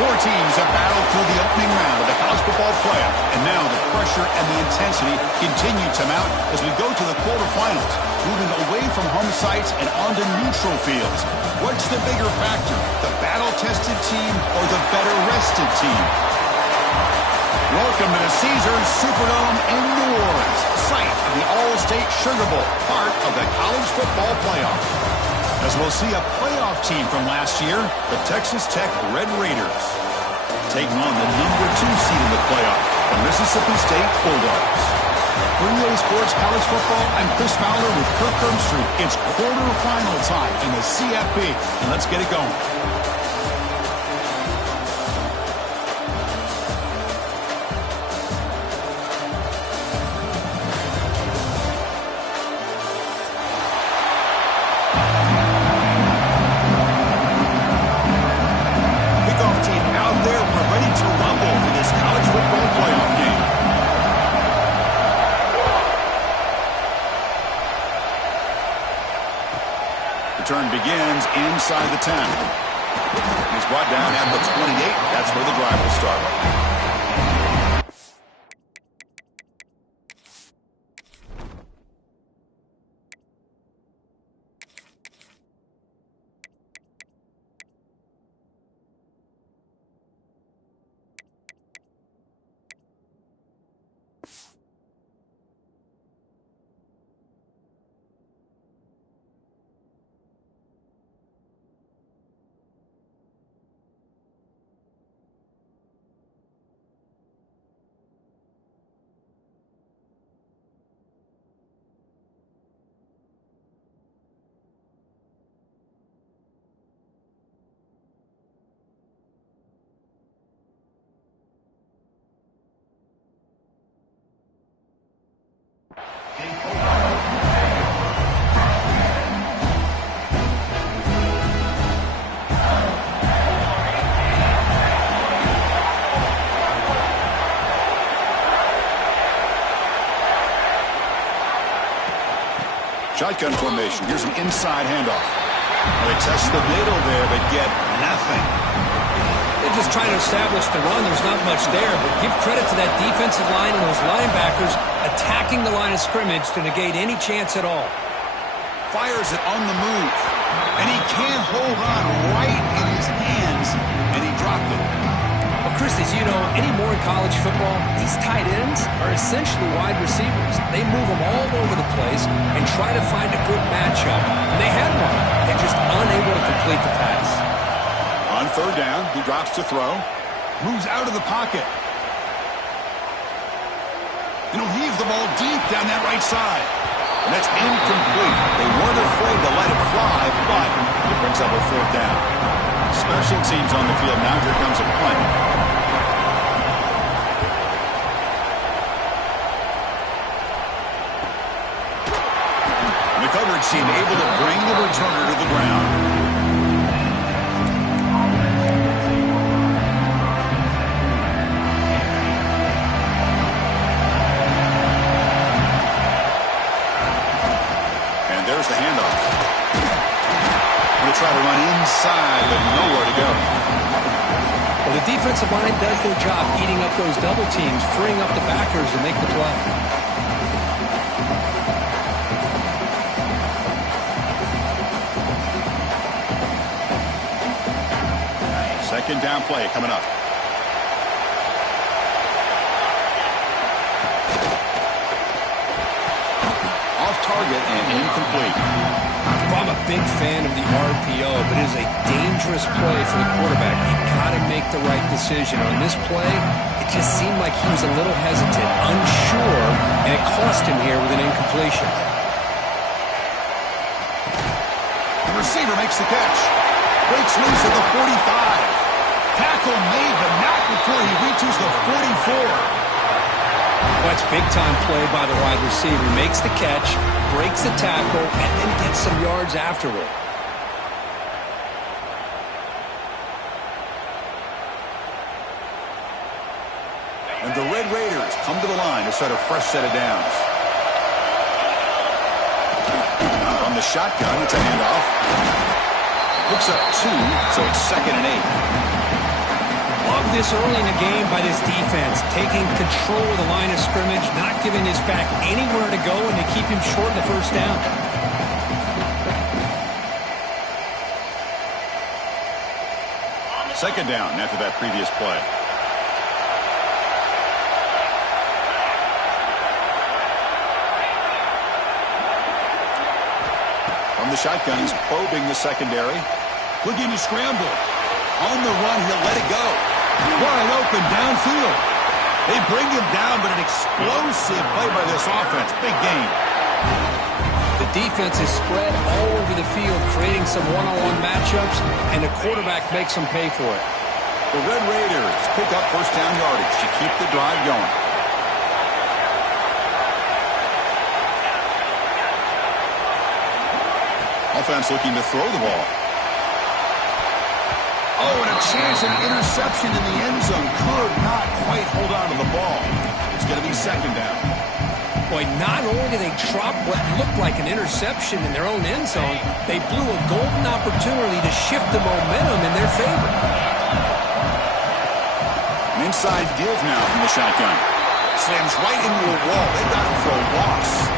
Four teams have battled through the opening round of the college football playoff, and now the pressure and the intensity continue to mount as we go to the quarterfinals, moving away from home sites and onto neutral fields. What's the bigger factor, the battle-tested team or the better-rested team? Welcome to the Caesars Superdome in New Orleans, site of the All-State Sugar Bowl, part of the college football playoff. As we'll see a playoff team from last year, the Texas Tech Red Raiders, taking on the number 2 seed in the playoff, the Mississippi State Bulldogs. For EA Sports College Football, I'm Chris Fowler with Kirk Herbstreit. It's quarterfinal time in the CFB, and let's get it going. Return begins inside the 10. He's brought down at the 28. That's where the drive will start. Shotgun formation. Here's an inside handoff. They test the middle there, but get nothing. They're just trying to establish the run. There's not much there, but give credit to that defensive line and those linebackers attacking the line of scrimmage to negate any chance at all. Fires it on the move, and he can't hold on right in his hands, and he dropped it. Well, Chris, as you know, anymore in college football, these tight ends are essentially wide receivers. They move them all over the place and try to find a good matchup. And they had one. They're just unable to complete the pass. On third down, he drops to throw. Moves out of the pocket. And he'll heave the ball deep down that right side. And that's incomplete. They weren't afraid to let it fly, but it brings up a fourth down. Special teams on the field now. Here comes a punt. The coverage team able to bring the returner to the ground. There's the handoff. They try to run inside, but nowhere to go. Well, the defensive line does their job eating up those double teams, freeing up the backers to make the play. Second down play coming up. Target and incomplete. Well, I'm a big fan of the RPO, but it is a dangerous play for the quarterback. You've got to make the right decision. On this play, it just seemed like he was a little hesitant, unsure, and it cost him here with an incompletion. The receiver makes the catch. Breaks loose at the 45. Tackle made, but not before he reaches the 44. That's big-time play by the wide receiver. Makes the catch, breaks the tackle, and then gets some yards afterward. And the Red Raiders come to the line to set a fresh set of downs. On the shotgun, it's a handoff. Looks up 2, so it's 2nd and 8. this early in the game by this defense, taking control of the line of scrimmage, not giving his back anywhere to go, and they keep him short of the first down. Second down after that previous play. From the shotgun, he's probing the secondary. Looking to scramble. On the run, he'll let it go. Wide open downfield. They bring him down, but an explosive play by this offense. Big gain. The defense is spread all over the field, creating some one-on-one matchups, and the quarterback makes them pay for it. The Red Raiders pick up first down yardage to keep the drive going. Offense looking to throw the ball. Oh, and a chance, an interception in the end zone. Could not quite hold on to the ball. It's going to be second down. Boy, not only did they drop what looked like an interception in their own end zone, they blew a golden opportunity to shift the momentum in their favor. An inside give now from the shotgun. Slams right into a wall. They got him for a loss.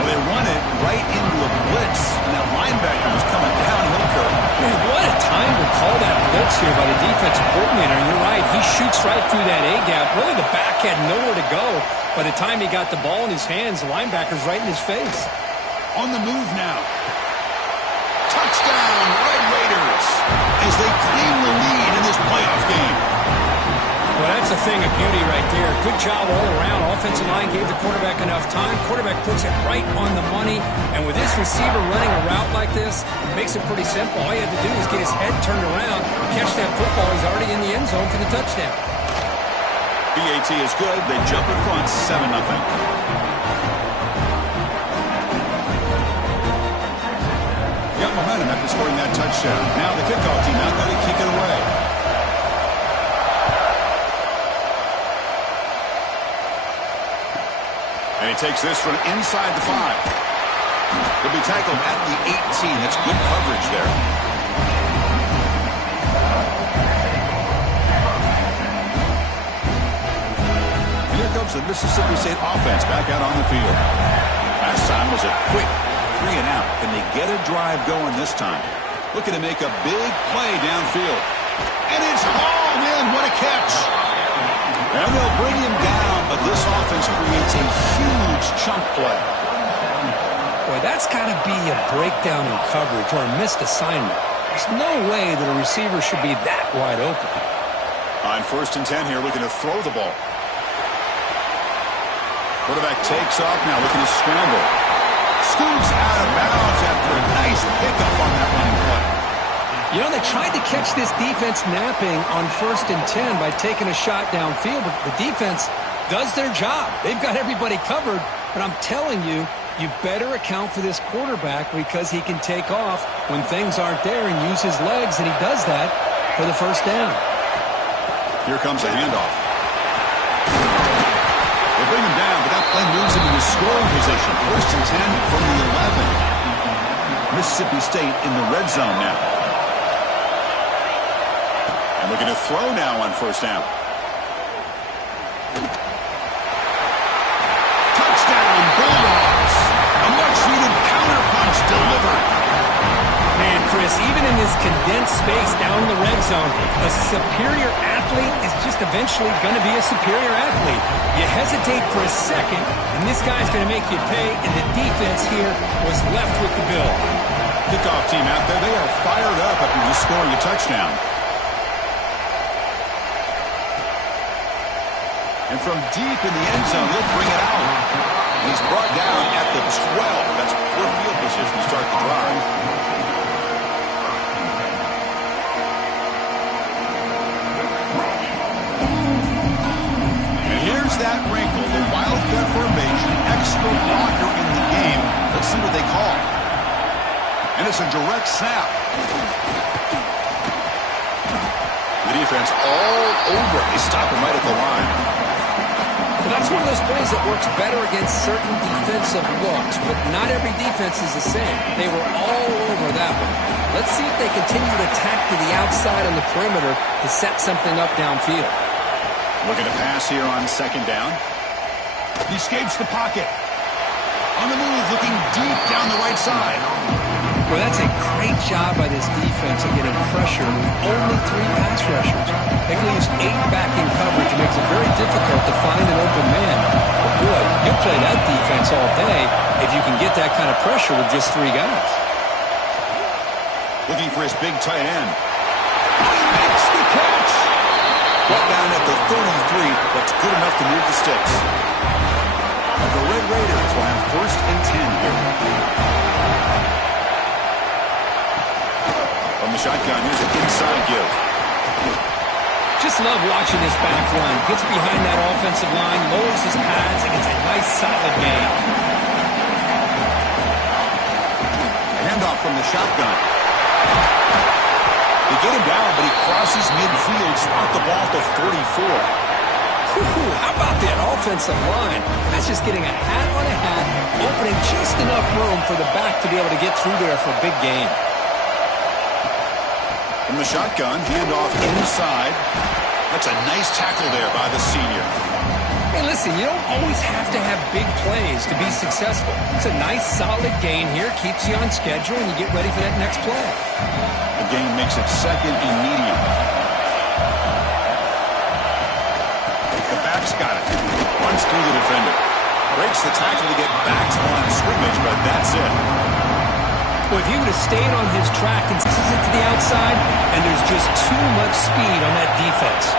Well, they run it right into a blitz, and that linebacker was coming downhill curve. Man, what a time to call that blitz here by the defensive coordinator. You're right. He shoots right through that A-gap. Really, the back had nowhere to go. By the time he got the ball in his hands, the linebacker's right in his face. On the move now. Touchdown, Red Raiders, as they claim the lead in this playoff game. Well, that's a thing of beauty right there. Good job all around. Offensive line gave the quarterback enough time. Quarterback puts it right on the money. And with this receiver running a route like this, it makes it pretty simple. All you have to do is get his head turned around, catch that football. He's already in the end zone for the touchdown. BAT is good. They jump in front 7-0. Got momentum after scoring that touchdown. Now the kickoff team out there to kick it away. And he takes this from inside the 5. He'll be tackled at the 18. That's good coverage there. And here comes the Mississippi State offense back out on the field. Last time was a quick 3 and out. Can they get a drive going this time? Looking to make a big play downfield. And it's hauled in. What a catch. And they'll bring him down, but this offense creates a huge chunk play. Boy, that's got to be a breakdown in coverage or a missed assignment. There's no way that a receiver should be that wide open. On 1st and 10 here, looking to throw the ball. Quarterback takes off now, looking to scramble. Scoots out of bounds after a nice pickup on that running play. You know, they tried to catch this defense napping on 1st and 10 by taking a shot downfield, but the defense does their job. They've got everybody covered, but I'm telling you, you better account for this quarterback because he can take off when things aren't there and use his legs, and he does that for the first down. Here comes a handoff. They bring him down, but that play moves him into scoring position. 1st and 10 from the 11. Mississippi State in the red zone now. And looking to throw now on 1st down. Touchdown, Bulldogs. A much-needed counterpunch delivered. Man, Chris, even in this condensed space down in the red zone, a superior athlete is just eventually going to be a superior athlete. You hesitate for a second, and this guy's going to make you pay, and the defense here was left with the bill. Kickoff team out there, they are fired up after just scoring a touchdown. And from deep in the end zone, he'll bring it out. And he's brought down at the 12. That's poor field position to start the drive. And here's that wrinkle, the wildcat formation, extra blocker in the game. Let's see what they call. And it's a direct snap. The defense all over. They stop him right at the line. Well, that's one of those plays that works better against certain defensive looks, but not every defense is the same. They were all over that one. Let's see if they continue to attack to the outside on the perimeter to set something up downfield. Looking to pass here on second down. He escapes the pocket. On the move, looking deep down the right side. Well, that's a great job by this defense of getting pressure with only 3 pass rushers. It leaves 8 back in coverage. It makes it very difficult to find an open man. But boy, you'll play that defense all day if you can get that kind of pressure with just 3 guys. Looking for his big tight end. He makes the catch! Brought down at the 33. That's good enough to move the sticks. The Red Raiders will have 1st and 10 here. From the shotgun, here's an inside give. Just love watching this back run. Gets behind that offensive line, lowers his pads, and gets a nice solid gain. Handoff from the shotgun. They get him down, but he crosses midfield, spot the ball to 44. How about that offensive line? That's just getting a hat on a hat, opening just enough room for the back to be able to get through there for a big gain. From the shotgun, handoff inside. That's a nice tackle there by the senior. Hey, listen, you don't always have to have big plays to be successful. It's a nice, solid gain here, keeps you on schedule, and you get ready for that next play. The gain makes it 2nd and medium. The back's got it. Runs through the defender. Breaks the tackle to get back to the line of scrimmage, but that's it. Well, if he would have stayed on his track and sends it to the outside, and there's just too much speed on that defense.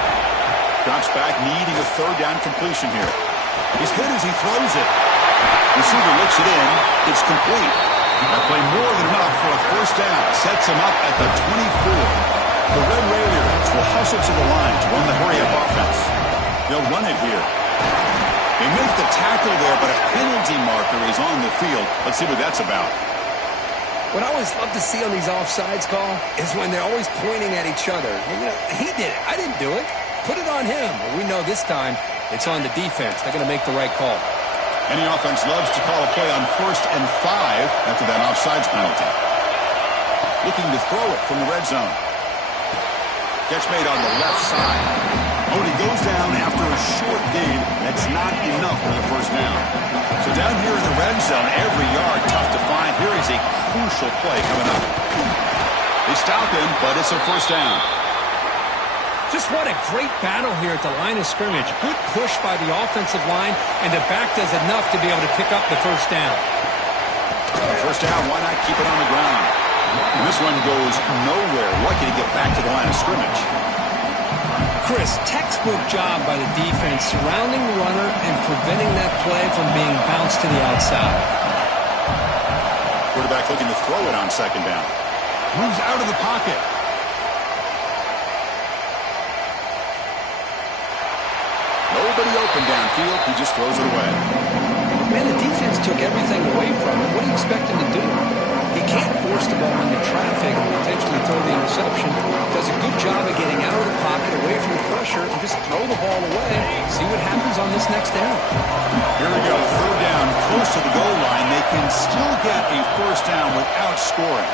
Drops back, needing a 3rd down completion here. He's hit as he throws it. Receiver looks it in. It's complete. That play more than enough for a 1st down. Sets him up at the 24. The Red Raiders will hustle to the line to run the hurry-up offense. They'll run it here. They make the tackle there, but a penalty marker is on the field. Let's see what that's about. What I always love to see on these offsides call is when they're always pointing at each other. You know, he did it. I didn't do it. Put it on him. Well, we know this time it's on the defense. They're going to make the right call. Any offense loves to call a play on 1st and 5 after that offsides penalty. Looking to throw it from the red zone. Catch made on the left side. Oh, and he goes down after a short gain. That's not enough for the 1st down. So down here in the red zone, every yard tough to find. Here is a crucial play coming up. They stop him, but it's a 1st down. Just what a great battle here at the line of scrimmage. Good push by the offensive line, and the back does enough to be able to pick up the 1st down. 1st down, why not keep it on the ground? And this one goes nowhere. Lucky to get back to the line of scrimmage. Chris, textbook job by the defense surrounding the runner and preventing that play from being bounced to the outside. Quarterback looking to throw it on 2nd down. Moves out of the pocket. Nobody open downfield. He just throws it away. Man, the defense took everything away from him. What do you expect him to do? He can't force the ball into traffic and potentially throw the interception. Does a good job of getting out of the pocket, away from the pressure, and just throw the ball away. See what happens on this next down. Here we go. 3rd down, close to the goal line. They can still get a 1st down without scoring.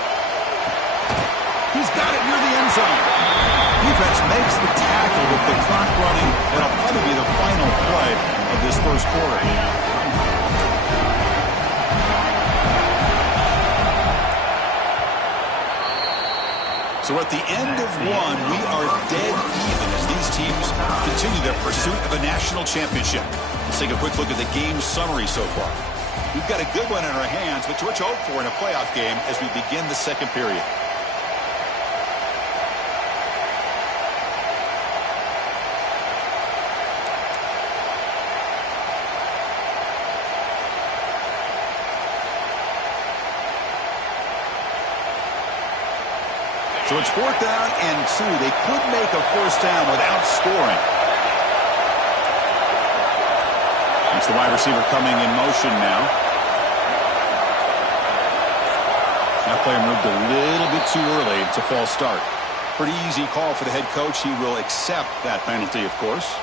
He's got it near the end zone. Defense makes the tackle with the clock running. That'll probably be the final play of this 1st quarter. So at the end of 1, we are dead even as these teams continue their pursuit of a national championship. Let's take a quick look at the game summary so far. We've got a good one in our hands, but what to hope for in a playoff game as we begin the 2nd period. So it's 4th down and 2. They could make a 1st down without scoring. It's the wide receiver coming in motion now. That player moved a little bit too early. It's a false start. Pretty easy call for the head coach. He will accept that penalty, of course.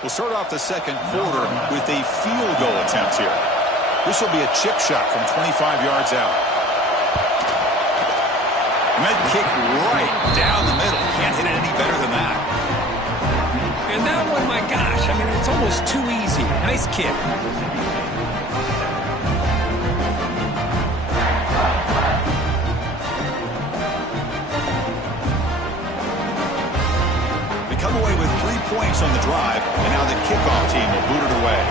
We'll start off the second quarter with a field goal attempt here. This will be a chip shot from 25 yards out. And that kick right down the middle. Can't hit it any better than that. And that one, my gosh, I mean, it's almost too easy. Nice kick. They come away with 3 points on the drive, and now the kickoff team will boot it away.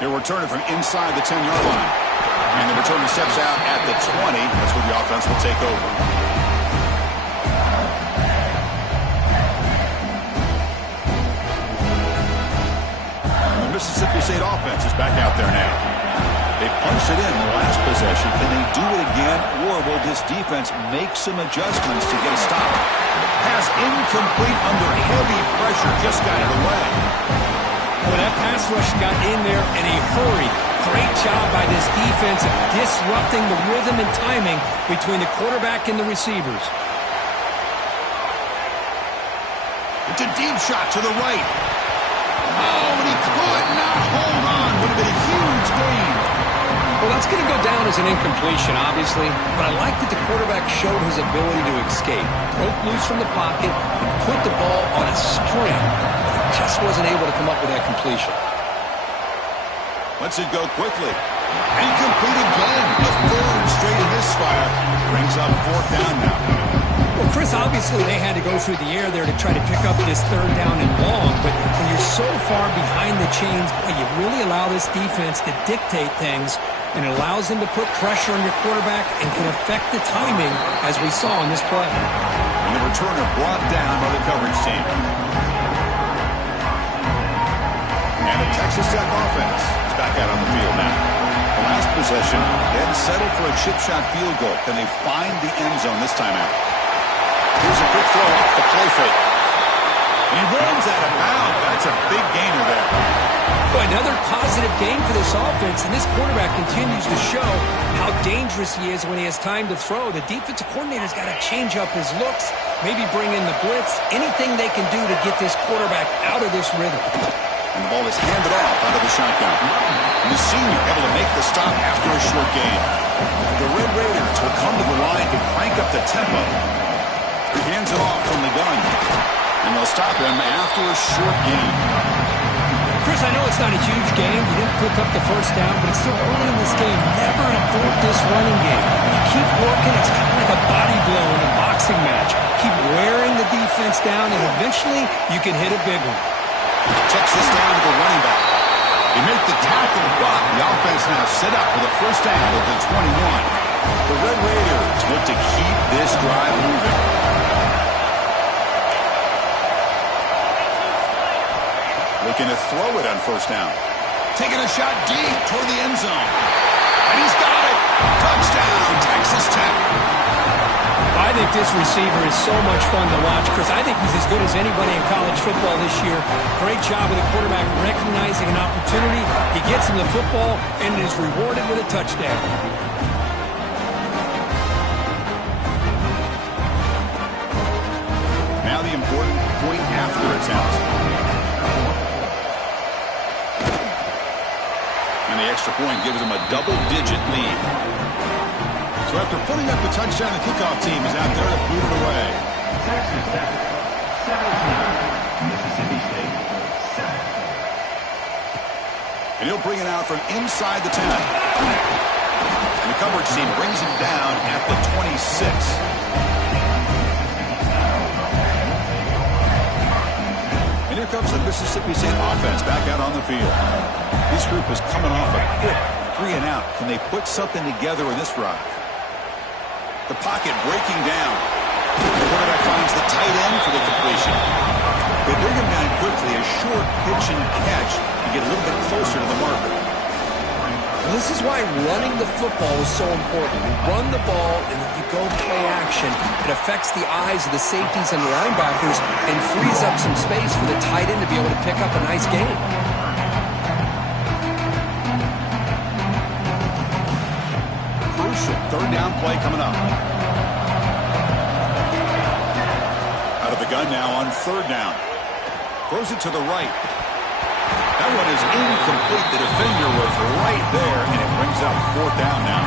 They're returning from inside the 10-yard line. And the returner steps out at the 20. That's where the offense will take over. And the Mississippi State offense is back out there now. They punched it in the last possession. Can they do it again, or will this defense make some adjustments to get a stop? Pass incomplete under heavy pressure. Just got it away. Well, that pass rush got in there in a hurry. Great job by this defense of disrupting the rhythm and timing between the quarterback and the receivers. It's a deep shot to the right. Oh, and he could not hold on. Would have been a huge gain. Well, that's going to go down as an incompletion, obviously, but I like that the quarterback showed his ability to escape. Broke loose from the pocket and put the ball on a string. Just wasn't able to come up with that completion. Lets it go quickly. Incomplete again. A third straight misfire. Brings up fourth down now. Well, Chris, obviously they had to go through the air there to try to pick up this third down and long, but when you're so far behind the chains, boy, you really allow this defense to dictate things, and it allows them to put pressure on your quarterback and can affect the timing, as we saw in this play. And the returner brought down by the coverage team. And the Texas Tech offense is back out on the field now. The last possession, then settled for a chip shot field goal. Can they find the end zone this time out? Here's a good throw off the play fake. He runs out of bounds. That's a big gainer there. Boy, another positive game for this offense, and this quarterback continues to show how dangerous he is when he has time to throw. The defensive coordinator's got to change up his looks, maybe bring in the blitz, anything they can do to get this quarterback out of this rhythm. And the ball is handed off out of the shotgun. And the senior able to make the stop after a short gain. The Red Raiders will come to the line to crank up the tempo. He hands it off from the gun. And they'll stop him after a short gain. Chris, I know it's not a huge game. You didn't pick up the first down, but it's still early in this game. Never abort this running game. You keep working. It's kind of like a body blow in a boxing match. Keep wearing the defense down, and eventually you can hit a big one. Checks this down to the running back. They make the tackle, but the offense now set up with a first down at the 21. The Red Raiders look to keep this drive moving. Looking to throw it on first down. Taking a shot deep toward the end zone. And he's got it. Touchdown, Texas Tech. I think this receiver is so much fun to watch, Chris. I think he's as good as anybody in college football this year. Great job with the quarterback recognizing an opportunity. He gets him the football and is rewarded with a touchdown. Now the important point after attempt. And the extra point gives them a double-digit lead. So after putting up the touchdown, the kickoff team is out there to boot it away. Texas Tech, 17, Mississippi State, 7. And he'll bring it out from inside the 10. And the coverage team brings him down at the 26. And here comes the Mississippi State offense back out on the field. This group is coming off a quick 3-and-out. Can they put something together in this drive? The pocket breaking down. The quarterback finds the tight end for the completion. They bring him down quickly, a short pitch and catch to get a little bit closer to the marker. Well, this is why running the football is so important. You run the ball and then you go play action. It affects the eyes of the safeties and the linebackers and frees up some space for the tight end to be able to pick up a nice gain. Crucial third down play coming up. the gun now on third down. Throws it to the right. That one is incomplete. The defender was right there, and it brings up fourth down now.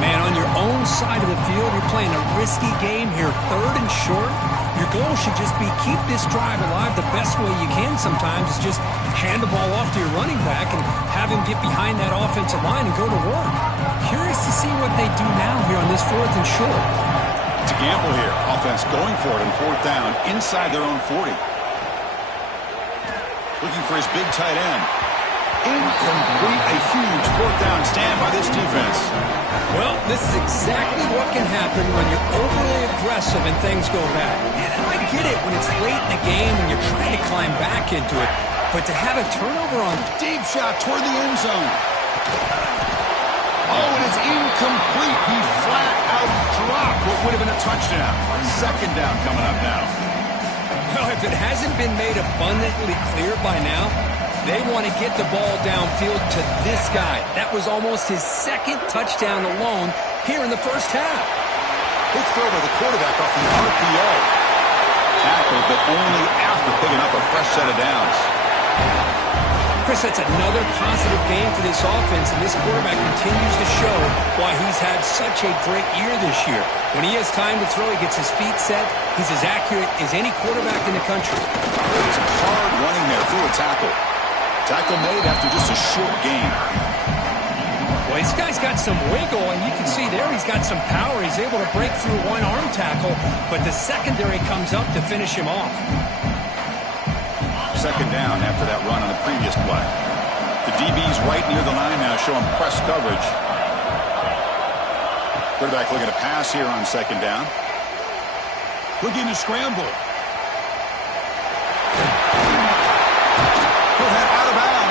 Man, on your own side of the field, you're playing a risky game here, third and short. Your goal should just be keep this drive alive the best way you can sometimes is just hand the ball off to your running back and have him get behind that offensive line and go to work. Curious to see what they do now here on this fourth and short. It's a gamble here. Offense going for it on fourth down inside their own 40. Looking for his big tight end. Incomplete. A huge fourth down stand by this defense. Well, this is exactly what can happen when you're overly aggressive and things go bad. And I get it when it's late in the game and you're trying to climb back into it. But to have a turnover on Deep shot toward the end zone. Oh, it is incomplete. He flat out dropped what would have been a touchdown. Second down coming up now. Well, if it hasn't been made abundantly clear by now, they want to get the ball downfield to this guy. That was almost his second touchdown alone here in the first half. Good throw by the quarterback off the RPO. Tackle, but only after picking up a fresh set of downs. Chris, that's another positive game for this offense, and this quarterback continues to show why he's had such a great year this year. When he has time to throw, he gets his feet set. He's as accurate as any quarterback in the country. There's hard running there through a tackle. Tackle made after just a short gain. Well, this guy's got some wiggle, and you can see there he's got some power. He's able to break through one arm tackle, but the secondary comes up to finish him off. Second down after that run on the previous play. The DB's right near the line now showing press coverage. Quarterback looking to pass here on second down. Looking to scramble.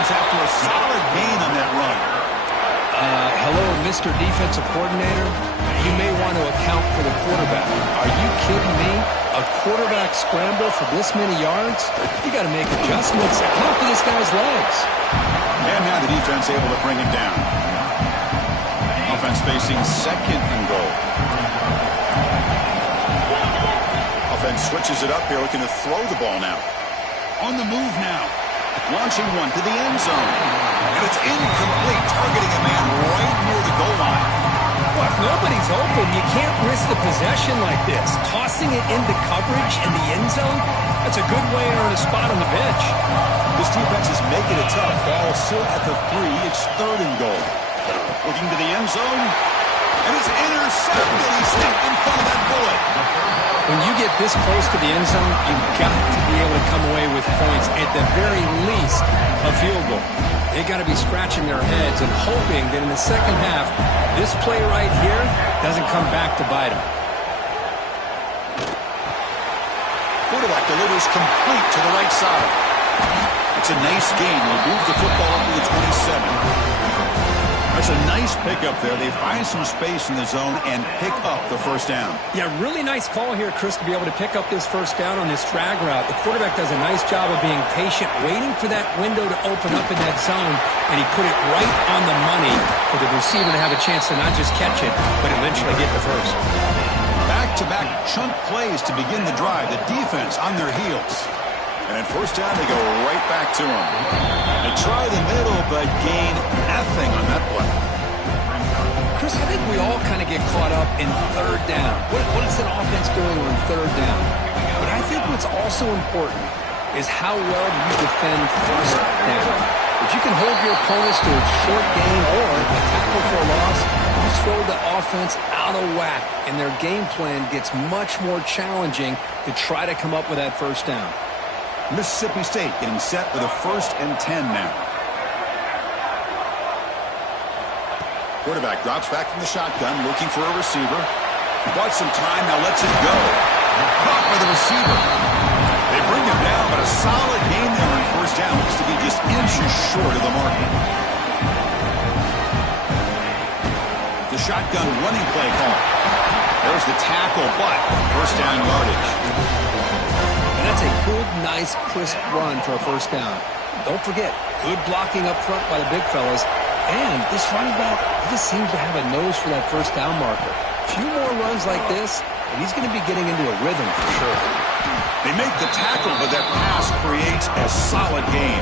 After a solid gain on that run. Hello, Mr. Defensive Coordinator. You may want to account for the quarterback. Are you kidding me? A quarterback scramble for this many yards? You got to make adjustments. Account for this guy's legs. And now the defense able to bring him down. Offense facing second and goal. Offense switches it up here, looking to throw the ball now. On the move now. Launching one to the end zone. And it's incomplete, targeting a man right near the goal line. Well, if nobody's open, you can't risk the possession like this. Tossing it into coverage in the end zone, that's a good way to earn a spot on the bench. This defense is making it tough. Ball still at the 3. It's third and goal. Looking to the end zone. And it's intercepted. He stepped in front of that bullet. When you get this close to the end zone, you've got to be able to come away with points, at the very least, a field goal. They got to be scratching their heads and hoping that in the second half, this play right here doesn't come back to bite them. Quarterback delivers complete to the right side. It's a nice gain. We'll move the football up to the 27. That's a nice pickup there. They find some space in the zone and pick up the first down. Yeah, really nice call here, Chris, to be able to pick up this first down on this drag route. The quarterback does a nice job of being patient, waiting for that window to open up in that zone, and he put it right on the money for the receiver to have a chance to not just catch it, but eventually get the first. Back-to-back chunk plays to begin the drive. The defense on their heels. And at first down, they go right back to him. They try the middle, but gain nothing on that play. Chris, I think we all kind of get caught up in third down. What is an offense doing on third down? But I think what's also important is how well do you defend first down. If you can hold your opponents to a short gain or a tackle for a loss, you throw the offense out of whack, and their game plan gets much more challenging to try to come up with that first down. Mississippi State getting set with a 1st and 10 now. Quarterback drops back from the shotgun, looking for a receiver. Bought some time, now lets it go. Caught by the receiver. They bring him down, but a solid gain there on first down. Looks to be just inches short of the mark. The shotgun running play call. There's the tackle, but first down yardage. That's a good, nice, crisp run for a first down. Don't forget, good blocking up front by the big fellas. And this running back, he just seems to have a nose for that first down marker. A few more runs like this, and he's going to be getting into a rhythm for sure. They make the tackle, but that pass creates a solid gain.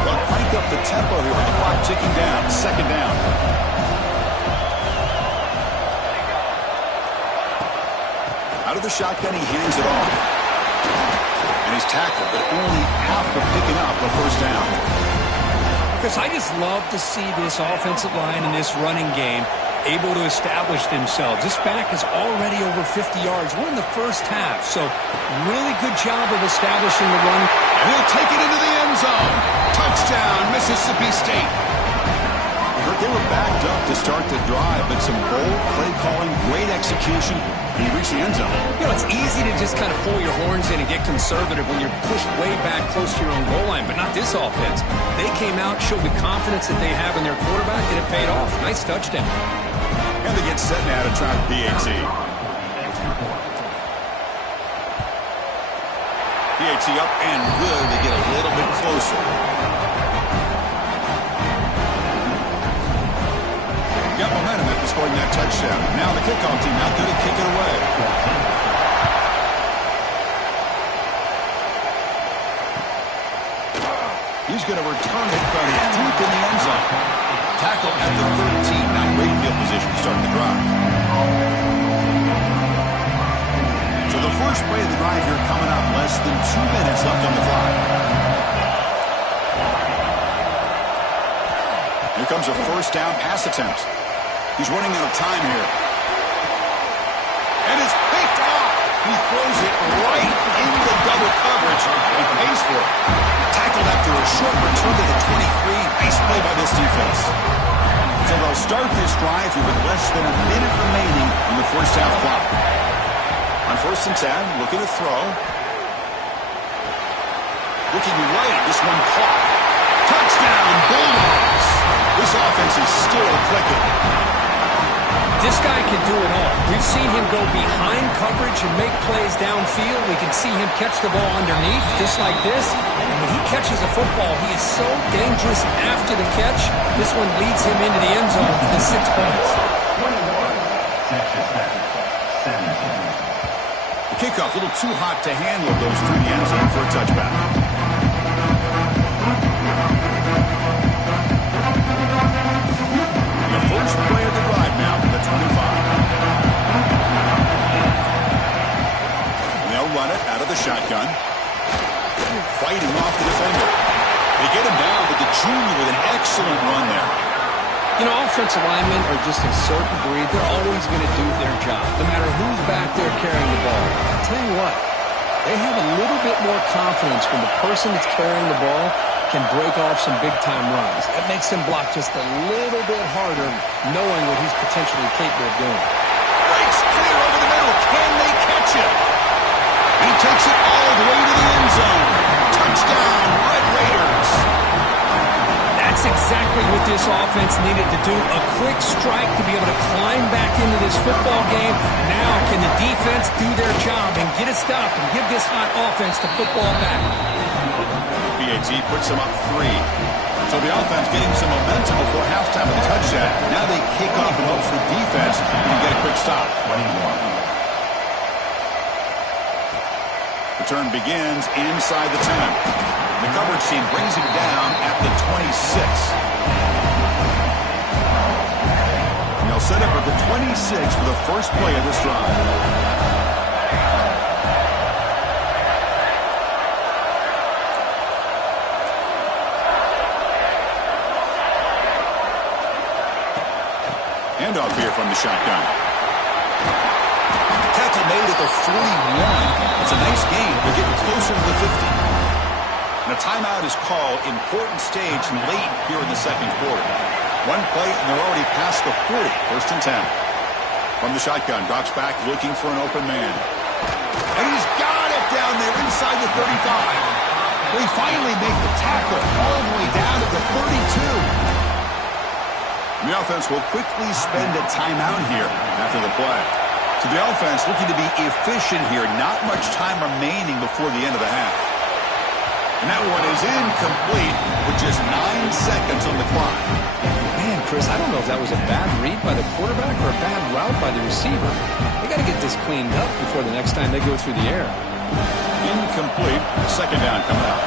They'll crank up the tempo here with the clock ticking down. Second down. Out of the shotgun, he hands it off. And he's tackled, but only after picking up a first down. Chris, I just love to see this offensive line and this running game able to establish themselves. This back is already over 50 yards. We're in the first half, so really good job of establishing the run. And he'll take it into the end zone. Touchdown, Mississippi State. They were backed up to start the drive, but some bold play calling, great execution, and he reached the end zone. You know, it's easy to just kind of pull your horns in and get conservative when you're pushed way back close to your own goal line, but not this offense. They came out, showed the confidence that they have in their quarterback, and it paid off. Nice touchdown. And they get set now to try the PAT. PAT up and good. They get a little bit closer. Got momentum after scoring that touchdown. Now the kickoff team out there to kick it away. He's going to return it from deep in the end zone. Tackle at the 13. Not great field position to start the drive. So the first play of the drive here coming up. Less than 2 minutes left on the clock. Here comes a first down pass attempt. He's running out of time here. And it's picked off. He throws it right into double coverage and pays for it. Tackled after a short return to the 23. Nice play by this defense. So they'll start this drive here with less than a minute remaining in the first half clock. On 1st and 10, looking to throw. Looking right, this one caught. Touchdown, Bulldogs. This offense is still clicking. This guy can do it all. We've seen him go behind coverage and make plays downfield. We can see him catch the ball underneath, just like this. And when he catches a football, he is so dangerous after the catch. This one leads him into the end zone for the 6 points. The kickoff a little too hot to handle, goes through the end zone for a touchback. The first play of the drive now from the 25. They'll run it out of the shotgun. Fighting off the defender. They get him down, but the junior with an excellent run there. You know, offensive linemen are just a certain breed. They're always going to do their job, no matter who's back there carrying the ball. I'll tell you what, they have a little bit more confidence when the person that's carrying the ball can break off some big-time runs. That makes him block just a little bit harder, knowing what he's potentially capable of doing. Breaks clear over the middle. Can they catch it? And he takes it all the way to the end zone. Touchdown, Red Raiders. That's exactly what this offense needed to do. A quick strike to be able to climb back into this football game. Now can the defense do their job and get a stop and give this hot offense the football back? PAT puts them up 3. So the offense getting some momentum before halftime of the touchdown. Now they kick off and hope for the defense and get a quick stop. Return begins inside the 10. The coverage team brings him down at the 26. And they'll set up at the 26 for the first play of this drive. Handoff here from the shotgun. Tackle made at the 41. It's a nice gain. They're getting closer to the 50. And a timeout is called. Important stage late here in the second quarter. One play and they're already past the 40. 1st and 10. From the shotgun, drops back looking for an open man. And he's got it down there inside the 35. They finally make the tackle all the way down to the 32. The offense will quickly spend a timeout here after the play. So the offense looking to be efficient here. Not much time remaining before the end of the half. And that one is incomplete with just 9 seconds on the clock. Man, Chris, I don't know if that was a bad read by the quarterback or a bad route by the receiver. They got to get this cleaned up before the next time they go through the air. Incomplete. Second down coming up.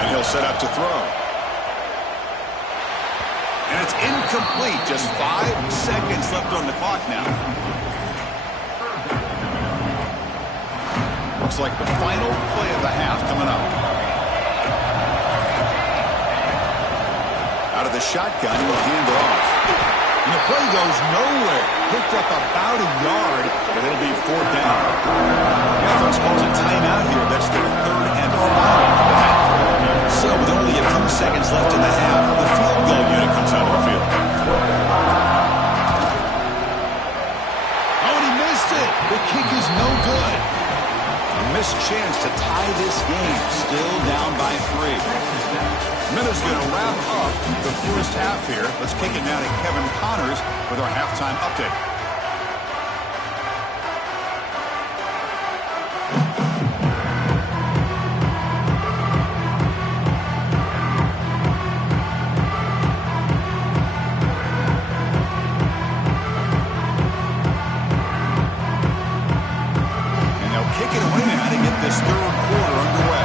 And he'll set up to throw. And it's incomplete. Just 5 seconds left on the clock now. Looks like the final play of the half coming up. Out of the shotgun, he'll hand it off. And the play goes nowhere. Picked up about a yard, but it'll be 4th down. The offense calls a timeout here. That's their 3rd and final of the half. So with only a few seconds left in the half, the field goal unit comes out of the field. Oh, and he missed it. The kick is no good. A missed chance to tie this game. Still down by 3. Miller's going to wrap up the first half here. Let's kick it now to Kevin Connors with our halftime update. And they'll kick it away now to get this 3rd quarter underway.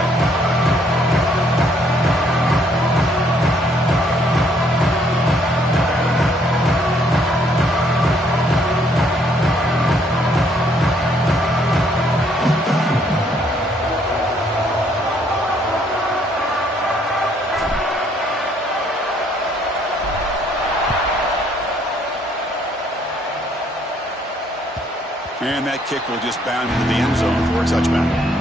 And that kick will just bound into the end zone for a touchback.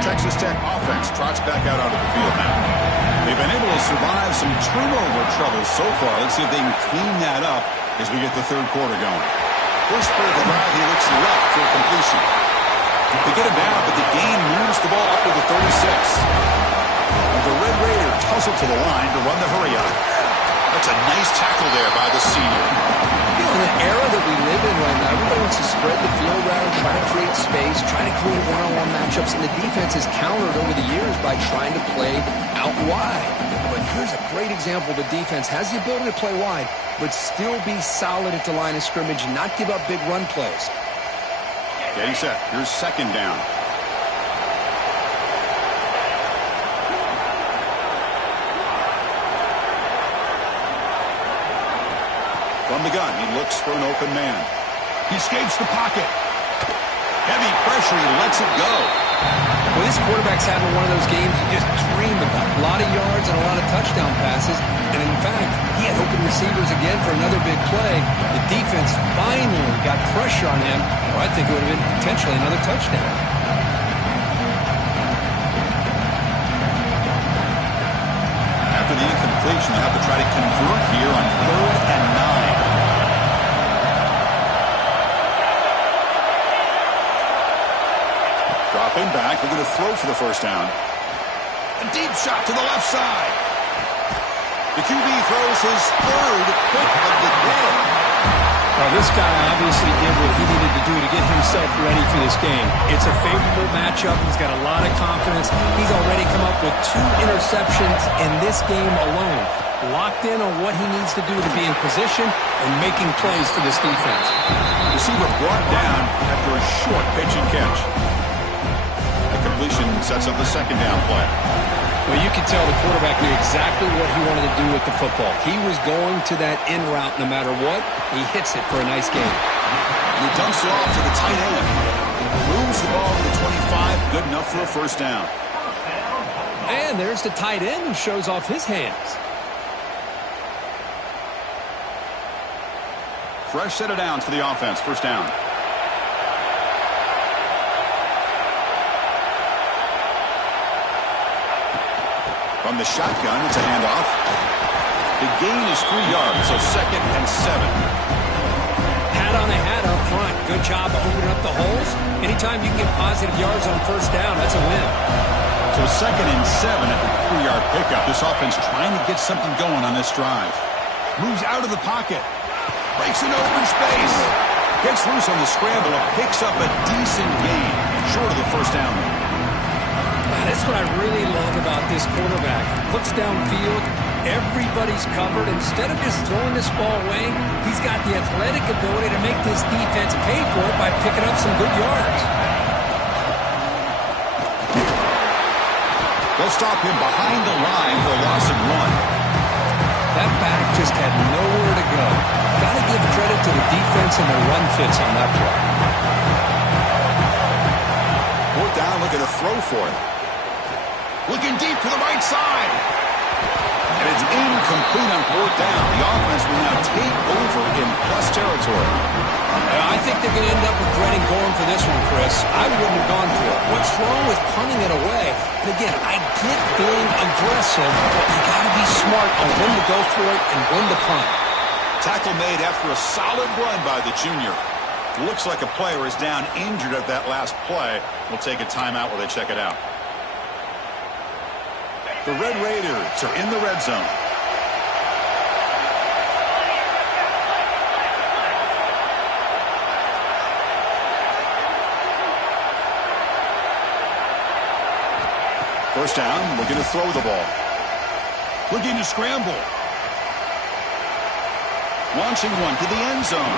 Texas Tech offense trots back out onto the field now. They've been able to survive some turnover troubles so far. Let's see if they can clean that up as we get the 3rd quarter going. First play of the drive, he looks left for a completion. They get him down, but the gain moves the ball up to the 36. And the Red Raider tussle to the line to run the hurry-up. That's a nice tackle there by the senior. You know, in the era that we live in right now, everybody wants to spread the field around, try to create space, try to create one-on-one matchups, and the defense has countered over the years by trying to play out wide. But here's a great example. The defense has the ability to play wide, but still be solid at the line of scrimmage, not give up big run plays. Getting set. Here's 2nd down. From the gun, he looks for an open man. He escapes the pocket. Heavy pressure, he lets it go. Well, this quarterback's having one of those games you just dream about. A lot of yards and a lot of touchdown passes. And in fact, he had open receivers again for another big play. The defense finally got pressure on him, or I think it would have been potentially another touchdown. After the incompletion, they'll have to try to convert here on 3rd and 9. Dropping back, they're going to throw for the 1st down. A deep shot to the left side. The QB throws his 3rd pick of the day. Well, this guy obviously did what he needed to do to get himself ready for this game. It's a favorable matchup. He's got a lot of confidence. He's already come up with 2 interceptions in this game alone. Locked in on what he needs to do to be in position and making plays for this defense. Receiver brought down after a short pitch and catch. The completion sets up the 2nd down play. Well, you can tell the quarterback knew exactly what he wanted to do with the football. He was going to that in route no matter what. He hits it for a nice gain. He dumps it off to the tight end. Moves the ball to the 25. Good enough for a 1st down. And there's the tight end who shows off his hands. Fresh set of downs for the offense. 1st down. From the shotgun, it's a handoff. The gain is 3 yards, so 2nd and 7. Hat on a hat up front. Good job of opening up the holes. Anytime you can get positive yards on 1st down, that's a win. So So 2nd and 7 at the 3-yard pickup. This offense trying to get something going on this drive. Moves out of the pocket. Breaks an open space. Gets loose on the scramble and picks up a decent gain. Short of the first down. That's what I really love about this quarterback. Looks downfield. Everybody's covered. Instead of just throwing this ball away, he's got the athletic ability to make this defense pay for it by picking up some good yards. They'll stop him behind the line for a loss of 1. That back just had nowhere to go. Got to give credit to the defense and their run fits on that play. 4th down, looking to throw for it. Looking deep to the right side. And it's incomplete on 4th down. The offense will now take over in plus territory. I think they're going to end up regretting going for this one, Chris. I wouldn't have gone for it. What's wrong with punting it away? And again, I get being aggressive, but you got to be smart on when to go for it and when to punt. Tackle made after a solid run by the junior. Looks like a player is down injured at that last play. We'll take a timeout while they check it out. The Red Raiders are in the red zone. First down, looking to throw the ball. Looking to scramble. Launching one to the end zone.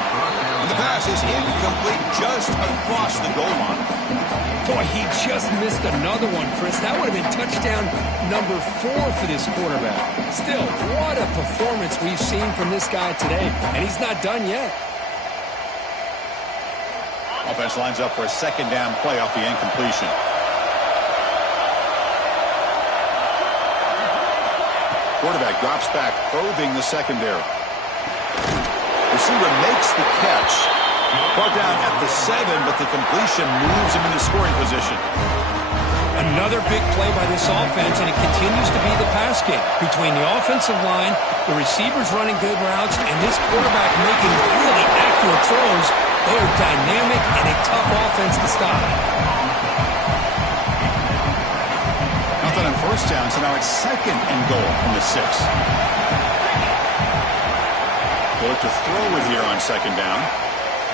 And the pass is incomplete just across the goal line. Boy, he just missed another one, Chris. That would have been touchdown number 4 for this quarterback. Still, what a performance we've seen from this guy today. And he's not done yet. Offense lines up for a 2nd down play off the incompletion. Quarterback drops back, probing the secondary. Receiver makes the catch. Brought down at the 7, but the completion moves him into scoring position. Another big play by this offense, and it continues to be the pass game. Between the offensive line, the receivers running good routes, and this quarterback making really accurate throws, they are dynamic and a tough offense to stop. Nothing on first down, so now it's 2nd and goal from the 6. They look to throw it here on 2nd down.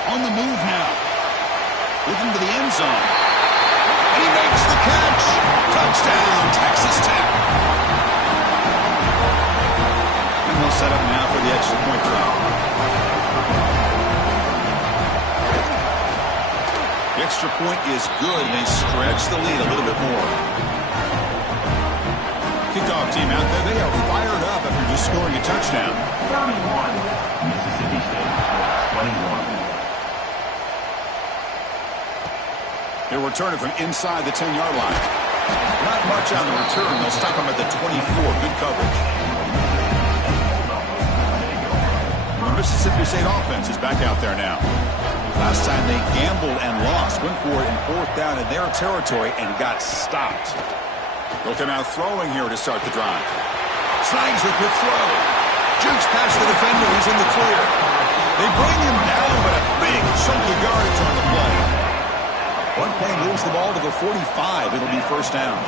On the move now. Looking to the end zone. And he makes the catch. Touchdown, Texas Tech. And they'll set up now for the extra point drive. The extra point is good, and they stretch the lead a little bit more. Kickoff team out there, they are fired up after just scoring a touchdown. 31, Mississippi State, 21. They'll return it from inside the 10-yard line. Not much on the return. They'll stop him at the 24. Good coverage. The Mississippi State offense is back out there now. Last time they gambled and lost. Went for it in 4th down in their territory and got stopped. They'll come out throwing here to start the drive. Snags the quick throw. Jukes past the defender. He's in the clear. They bring him down, but a big chunk of yardage on the play. One play moves the ball to the 45. It'll be first down.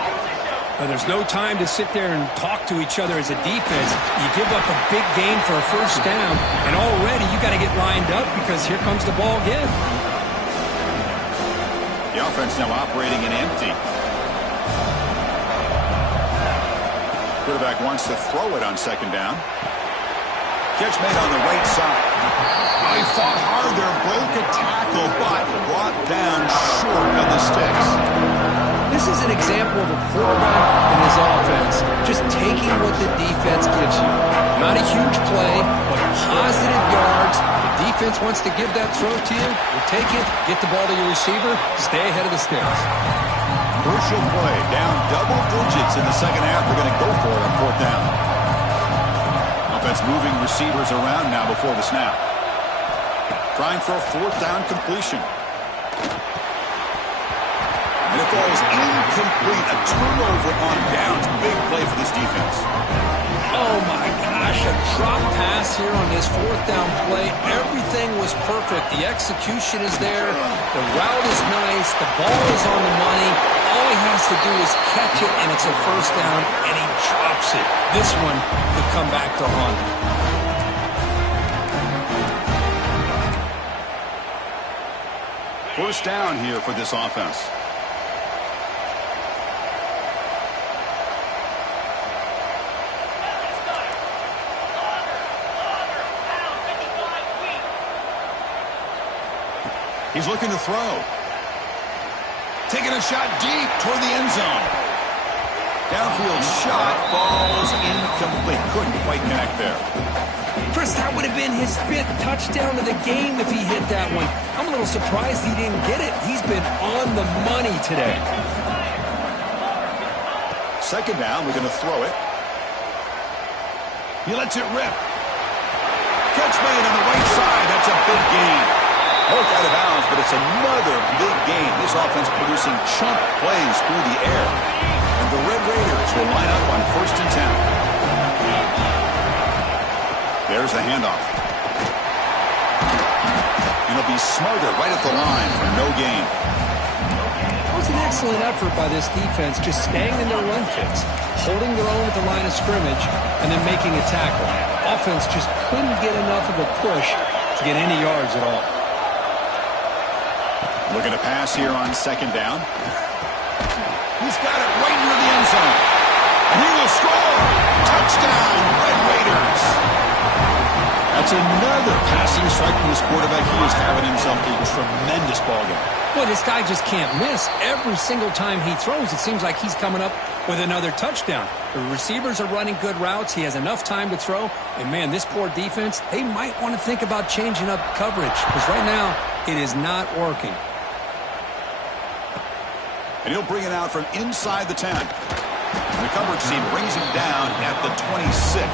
Now, there's no time to sit there and talk to each other as a defense. You give up a big gain for a first down, and already you got to get lined up because here comes the ball again. The offense now operating in empty. Quarterback wants to throw it on 2nd down. Catch made on the right side. Oh, he fought hard there, broke a tackle, but brought down short of the sticks. This is an example of a quarterback and his offense just taking what the defense gives you. Not a huge play, but positive yards. The defense wants to give that throw to you. You take it, get the ball to your receiver, stay ahead of the sticks. Crucial play, down double digits in the second half. They're going to go for it on 4th down. Offense moving receivers around now before the snap. Trying for a 4th down completion. And it falls incomplete. A turnover on downs. Big play for this defense. Oh, my gosh, a drop pass here on this fourth down play. Everything was perfect. The execution is there. The route is nice. The ball is on the money. All he has to do is catch it, and it's a first down, and he drops it. This one could come back to haunt him. First down here for this offense. He's looking to throw. Taking a shot deep toward the end zone. Downfield shot falls incomplete. Couldn't quite connect there. Chris, that would have been his 5th touchdown of the game if he hit that one. I'm a little surprised he didn't get it. He's been on the money today. Second down, we're going to throw it. He lets it rip. Catch made on the right side. That's a big gain. Broke out of bounds, but it's another big gain. This offense producing chunk plays through the air. And the Red Raiders will line up on 1st and 10. There's the handoff. And it'll be smothered right at the line for no gain. That was an excellent effort by this defense, just staying in their run fits, holding their own at the line of scrimmage, and then making a tackle. Offense just couldn't get enough of a push to get any yards at all. Looking to pass here on second down. He's got it right near the end zone. And he will score. Touchdown, Red Raiders. That's another passing strike from this quarterback. He is having himself a tremendous ballgame. Boy, this guy just can't miss. Every single time he throws, it seems like he's coming up with another touchdown. The receivers are running good routes. He has enough time to throw. And, man, this poor defense, they might want to think about changing up coverage because right now it is not working. And he'll bring it out from inside the 10. And the coverage team brings him down at the 26.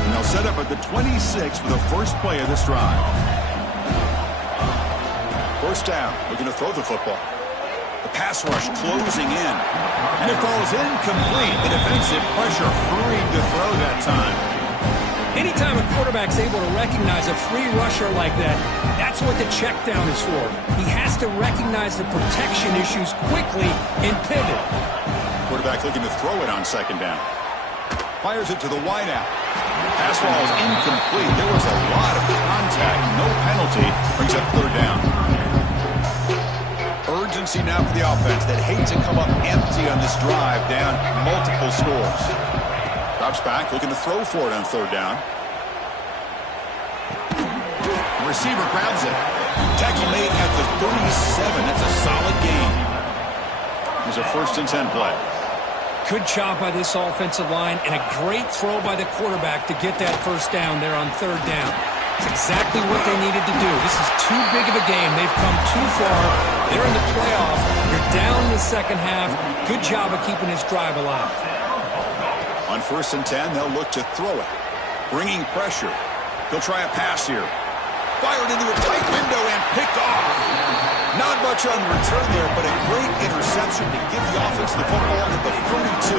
And they'll set up at the 26 for the first play of this drive. First down. Looking to throw the football. The pass rush closing in. And it falls incomplete. The defensive pressure hurried to throw that time. Anytime a quarterback's able to recognize a free rusher like that, that's what the check down is for. He has to recognize the protection issues quickly and pivot. Quarterback looking to throw it on second down. Fires it to the wideout. Pass ball is incomplete. There was a lot of contact. No penalty. Brings up third down. Urgency now for the offense that hates to come up empty on this drive, down multiple scores. Drops back, looking to throw for it on third down. The receiver grabs it. Tackle made at the 37. That's a solid gain. Here's a 1st and 10 play. Good job by this offensive line and a great throw by the quarterback to get that first down there on third down. It's exactly what they needed to do. This is too big of a game. They've come too far. They're in the playoff. You're down in the second half. Good job of keeping this drive alive. On 1st and 10, they'll look to throw it. Bringing pressure. He'll try a pass here. Fired into a tight window and picked off. Not much on return there, but a great interception to give the offense the football at the 42.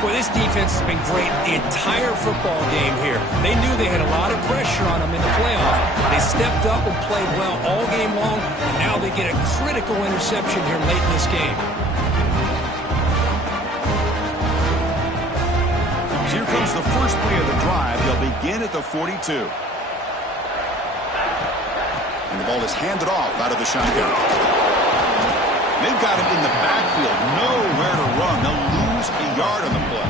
Well, this defense has been great the entire football game here. They knew they had a lot of pressure on them in the playoff. They stepped up and played well all game long, and now they get a critical interception here late in this game. Here comes the first play of the drive. They'll begin at the 42. And the ball is handed off out of the shotgun. They've got it in the backfield. Nowhere to run. They'll lose a yard on the play.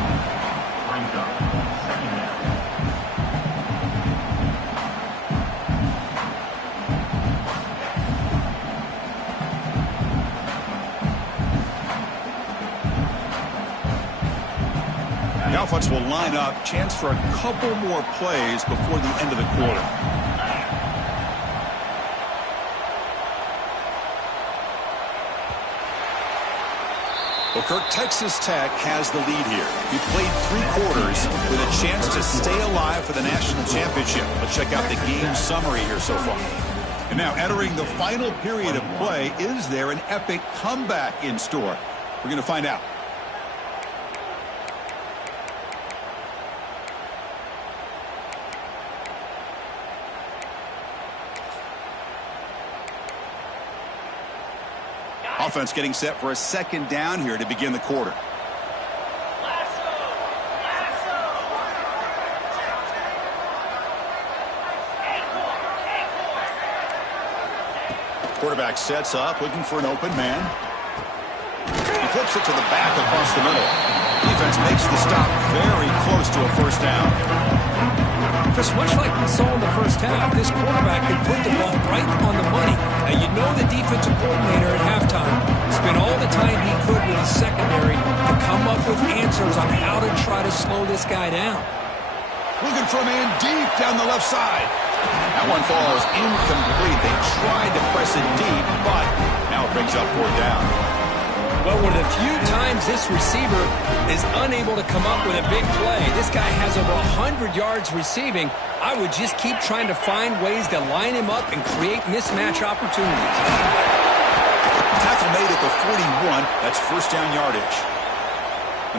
The offense will line up. Chance for a couple more plays before the end of the quarter. Well, Kirk, Texas Tech has the lead here. He played 3 quarters with a chance to stay alive for the national championship. Let's check out the game summary here so far. And now entering the final period of play, is there an epic comeback in store? We're going to find out. Offense getting set for a second down here to begin the quarter. Quarterback sets up, looking for an open man. He flips it to the back across the middle. Defense makes the stop very close to a first down. Just much like we saw in the first half, this quarterback can put the ball right on the money. Now, you know the defensive coordinator at halftime spent all the time he could with his secondary to come up with answers on how to try to slow this guy down. Looking for a man deep down the left side. That one falls incomplete. They tried to press it deep, but now it brings up 4th down. Well, with a few times this receiver is unable to come up with a big play, this guy has over 100 yards receiving. I would just keep trying to find ways to line him up and create mismatch opportunities. Tackle made at the 41. That's first down yardage.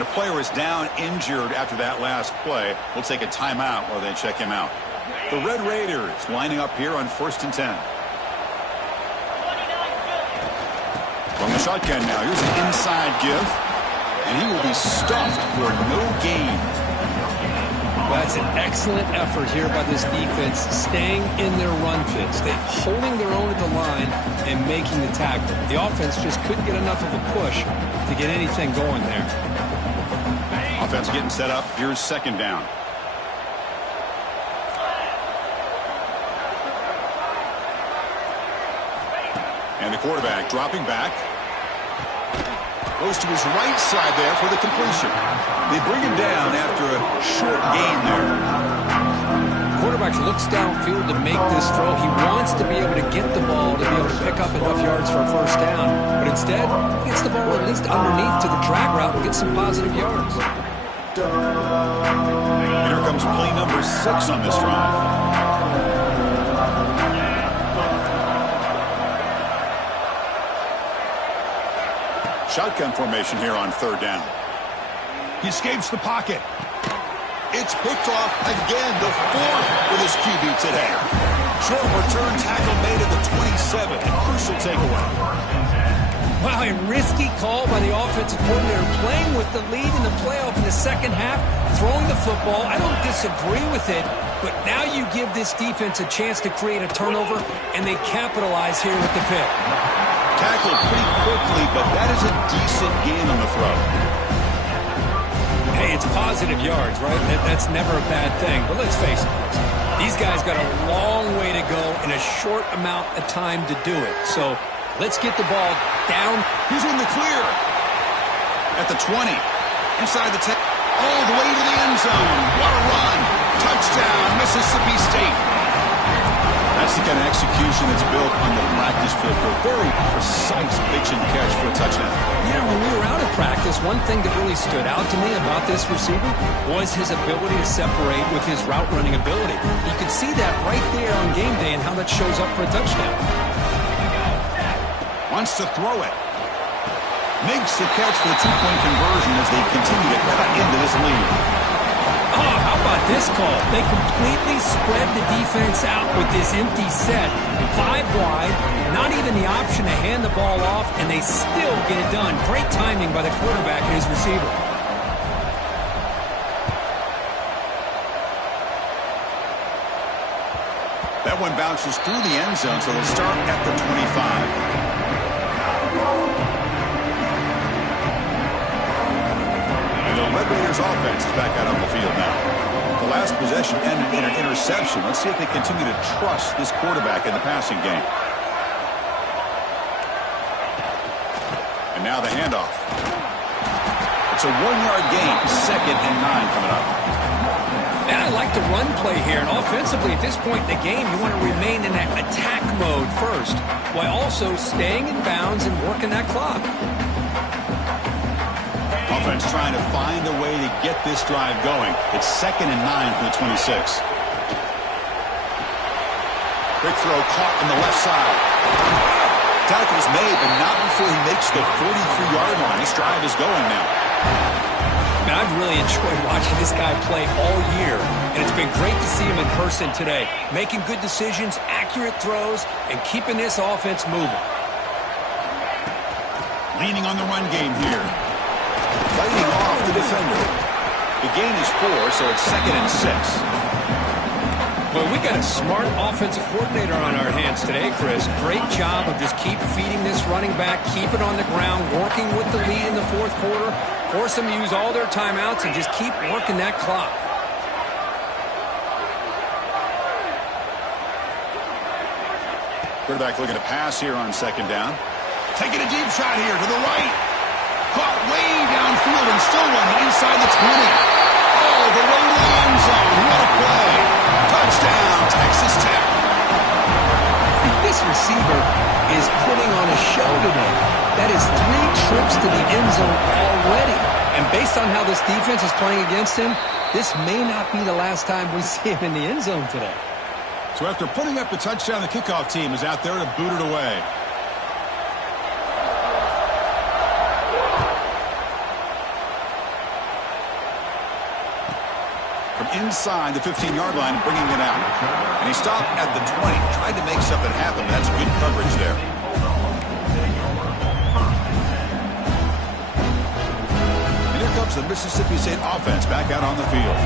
And a player is down injured after that last play. We'll take a timeout while they check him out. The Red Raiders lining up here on 1st and 10. From the shotgun now, here's an inside give, and he will be stuffed for no gain. That's an excellent effort here by this defense, staying in their run fits. They're holding their own at the line and making the tackle. The offense just couldn't get enough of a push to get anything going there. Offense getting set up. Here's 2nd down. And the quarterback dropping back. Goes to his right side there for the completion. They bring him down after a short gain there. Quarterback looks downfield to make this throw. He wants to be able to get the ball to be able to pick up enough yards for a first down. But instead, he gets the ball at least underneath to the drag route and gets some positive yards. Here comes play number 6 on this drive. Shotgun formation here on 3rd down. He escapes the pocket. It's picked off again, the 4th for this QB today. Short return tackle made at the 27. A crucial takeaway. Wow, a risky call by the offensive coordinator, playing with the lead in the playoff in the second half, throwing the football. I don't disagree with it, but now you give this defense a chance to create a turnover, and they capitalize here with the pick. Tackled pretty quickly, but that is a decent gain on the throw. Hey, it's positive yards, right? That's never a bad thing. But let's face it, these guys got a long way to go in a short amount of time to do it. So let's get the ball down. He's in the clear. At the 20. Inside the 10. All the way to the end zone. What a run. Touchdown, Mississippi State. That's the kind of execution that's built on the practice field for a very precise pitch and catch for a touchdown. Yeah, when we were out of practice, one thing that really stood out to me about this receiver was his ability to separate with his route running ability. You could see that right there on game day and how that shows up for a touchdown. Wants to throw it. Makes the catch for the 2-point conversion as they continue to cut into this lead. Oh, how about this call? They completely spread the defense out with this empty set. 5 wide, not even the option to hand the ball off, and they still get it done. Great timing by the quarterback and his receiver. That one bounces through the end zone, so they'll start at the 25. The Red Raiders offense is back out on the field now. The last possession ended in an interception. Let's see if they continue to trust this quarterback in the passing game. And now the handoff. It's a 1-yard gain. 2nd and 9 coming up. And I like the run play here. And offensively, at this point in the game, you want to remain in that attack mode first, while also staying in bounds and working that clock. offense trying to find a way to get this drive going. It's 2nd and 9 from the 26. Quick throw caught on the left side. Tackle's made, but not before he makes the 43-yard line. This drive is going now. Man, I've really enjoyed watching this guy play all year, and it's been great to see him in person today, making good decisions, accurate throws, and keeping this offense moving. Leaning on the run game here. Fighting off the defender. The gain is 4, so it's 2nd and 6. Well, we got a smart offensive coordinator on our hands today, Chris. Great job of just keep feeding this running back, keep it on the ground, working with the lead in the fourth quarter, force them to use all their timeouts, and just keep working that clock. Quarterback looking to pass here on 2nd down. Taking a deep shot here to the right. Caught way downfield and still one inside the 20. Oh, the way to the end zone. What a play. Touchdown, Texas Tech. This receiver is putting on a show today. That is 3 trips to the end zone already. And based on how this defense is playing against him, this may not be the last time we see him in the end zone today. So after putting up the touchdown, the kickoff team is out there to boot it away. From inside the 15-yard line, bringing it out. And he stopped at the 20, tried to make something happen. That's good coverage there. And here comes the Mississippi State offense back out on the field.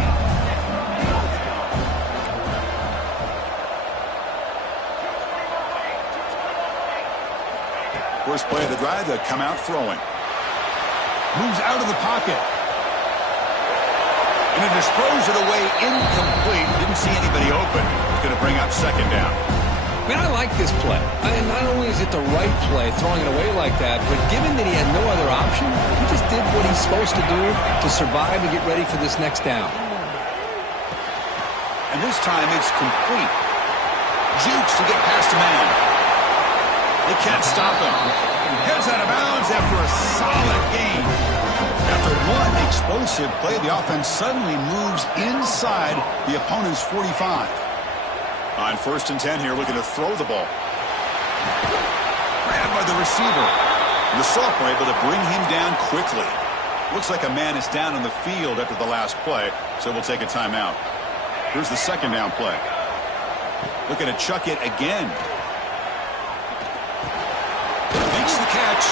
First play of the drive, to come out throwing. Moves out of the pocket. And it just throws it away incomplete. Didn't see anybody open. It's going to bring up 2nd down. Man, I like this play. Not only is it the right play, throwing it away like that, but given that he had no other option, he just did what he's supposed to do to survive and get ready for this next down. And this time it's complete. Jukes to get past a man. They can't stop him. Heads out of bounds after a solid gain. After one explosive play, the offense suddenly moves inside the opponent's 45. On 1st and 10 here, looking to throw the ball. Grabbed by the receiver. And the sophomore able to bring him down quickly. Looks like a man is down on the field after the last play, so we'll take a timeout. Here's the 2nd down play. Looking to chuck it again. Makes the catch.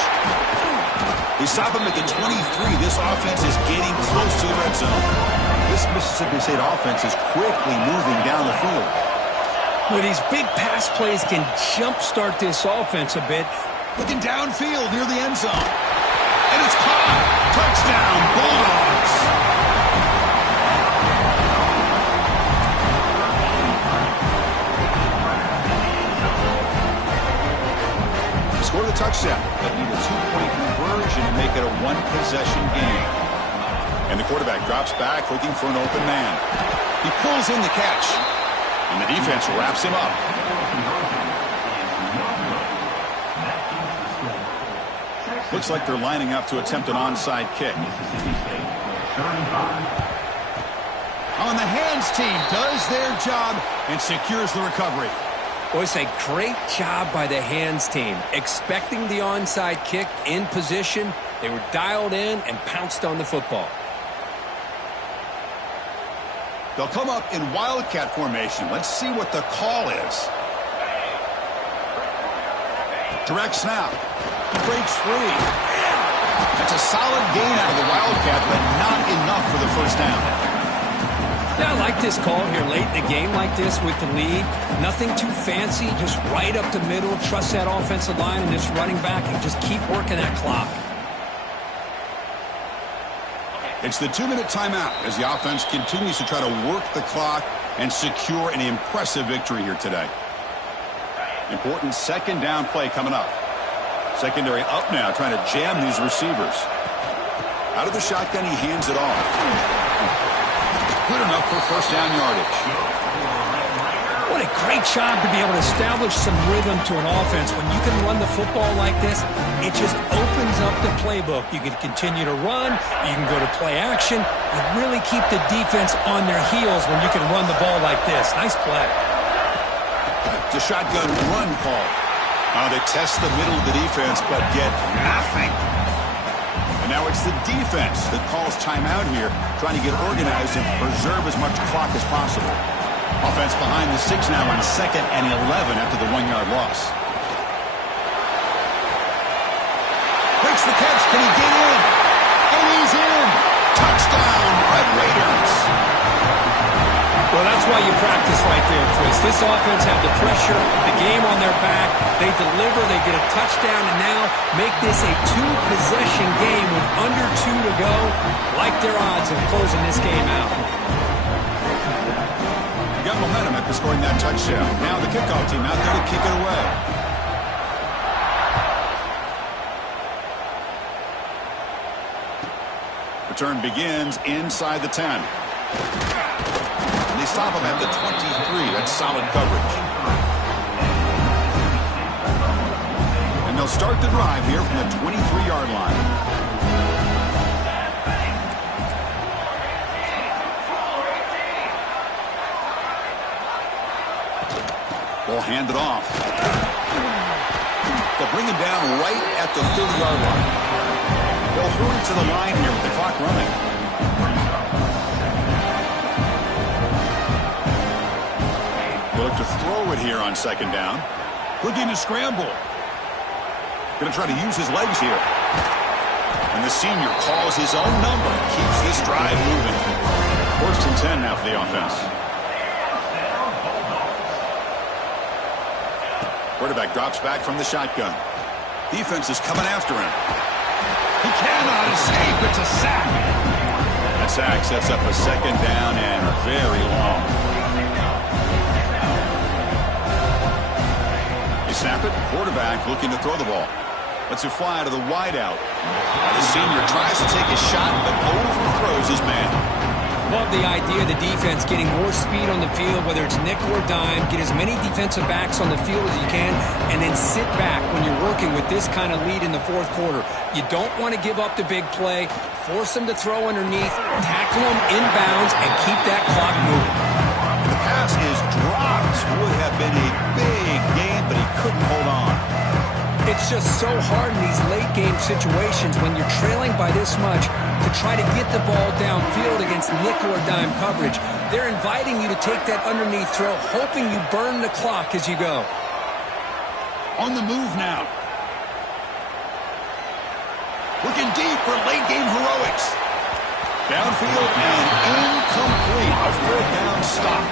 They stop him at the 23. This offense is getting close to the red zone. This Mississippi State offense is quickly moving down the field. Well, these big pass plays can jumpstart this offense a bit. Looking downfield near the end zone. And it's caught. Touchdown, Bulldogs. Score the touchdown, but need a 2-point conversion to make it a 1-possession game. And the quarterback drops back looking for an open man. He pulls in the catch, and the defense wraps him up. Looks like they're lining up to attempt an onside kick. On the hands team does their job and secures the recovery. Well, it's a great job by the hands team. Expecting the onside kick in position. They were dialed in and pounced on the football. They'll come up in wildcat formation. Let's see what the call is. Direct snap. He breaks free. That's a solid gain out of the wildcat, but not enough for the first down. Yeah, I like this call here late in the game like this with the lead. Nothing too fancy, just right up the middle. Trust that offensive line and this running back and just keep working that clock. It's the 2-minute timeout as the offense continues to try to work the clock and secure an impressive victory here today. Important 2nd down play coming up. Secondary up now, trying to jam these receivers. Out of the shotgun, he hands it off. Good enough for 1st down yardage. What a great job to be able to establish some rhythm to an offense. When you can run the football like this, it just opens up the playbook. You can continue to run. You can go to play action. You really keep the defense on their heels when you can run the ball like this. Nice play. The shotgun run call. They test the middle of the defense, but get nothing. And now it's the defense that calls timeout here, trying to get organized and preserve as much clock as possible. Offense behind the 6 now on 2nd and 11 after the 1-yard loss. Makes the catch. Can he get in? And he's in. Touchdown, Red Raiders. Well, that's why you practice right there, Chris. This offense had the pressure, the game on their back. They deliver, they get a touchdown, and now make this a 2-possession game with under 2 to go. Like their odds of closing this game out. Got momentum after scoring that touchdown. Now the kickoff team out there to kick it away. Return begins inside the 10. And they stop him at the 23. That's solid coverage. And they'll start the drive here from the 23-yard line. Ball handed off. They'll bring him down right at the 30-yard line. They'll hurry to the line here with the clock running. They'll look to throw it here on 2nd down. Looking to scramble. Going to try to use his legs here. And the senior calls his own number and keeps this drive moving. 1st and 10 now for the offense. Quarterback drops back from the shotgun. Defense is coming after him. He cannot escape. It's a sack. That sack sets up a 2nd down and very long. They snap it. Quarterback looking to throw the ball. Lets it fly out of the wideout. The senior tries to take a shot, but overthrows his man. Love the idea of the defense getting more speed on the field, whether it's nickel or dime. Get as many defensive backs on the field as you can, and then sit back when you're working with this kind of lead in the 4th quarter. You don't want to give up the big play. Force them to throw underneath, tackle them inbounds, and keep that clock moving. The pass is dropped. Would have been a big game, but he couldn't hold on. It's just so hard in these late-game situations when you're trailing by this much to try to get the ball downfield against nickel or dime coverage. They're inviting you to take that underneath throw, hoping you burn the clock as you go. On the move now. Looking deep for late-game heroics. Downfield and incomplete. A 4th down stop.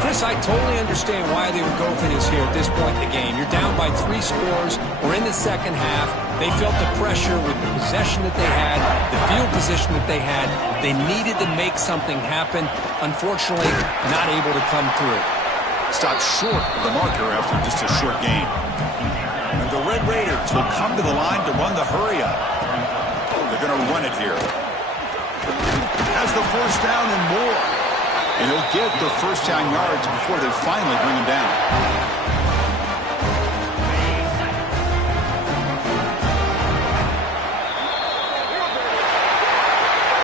Chris, I totally understand why they would go for this here at this point in the game. You're down by 3 scores. We're in the 2nd half. They felt the pressure with the possession that they had, the field position that they had. They needed to make something happen. Unfortunately, not able to come through. Stopped short of the marker after just a short game. And the Red Raiders will come to the line to run the hurry up. They're going to run it here. Has the 1st down and more. And he'll get the 1st down yards before they finally bring him down.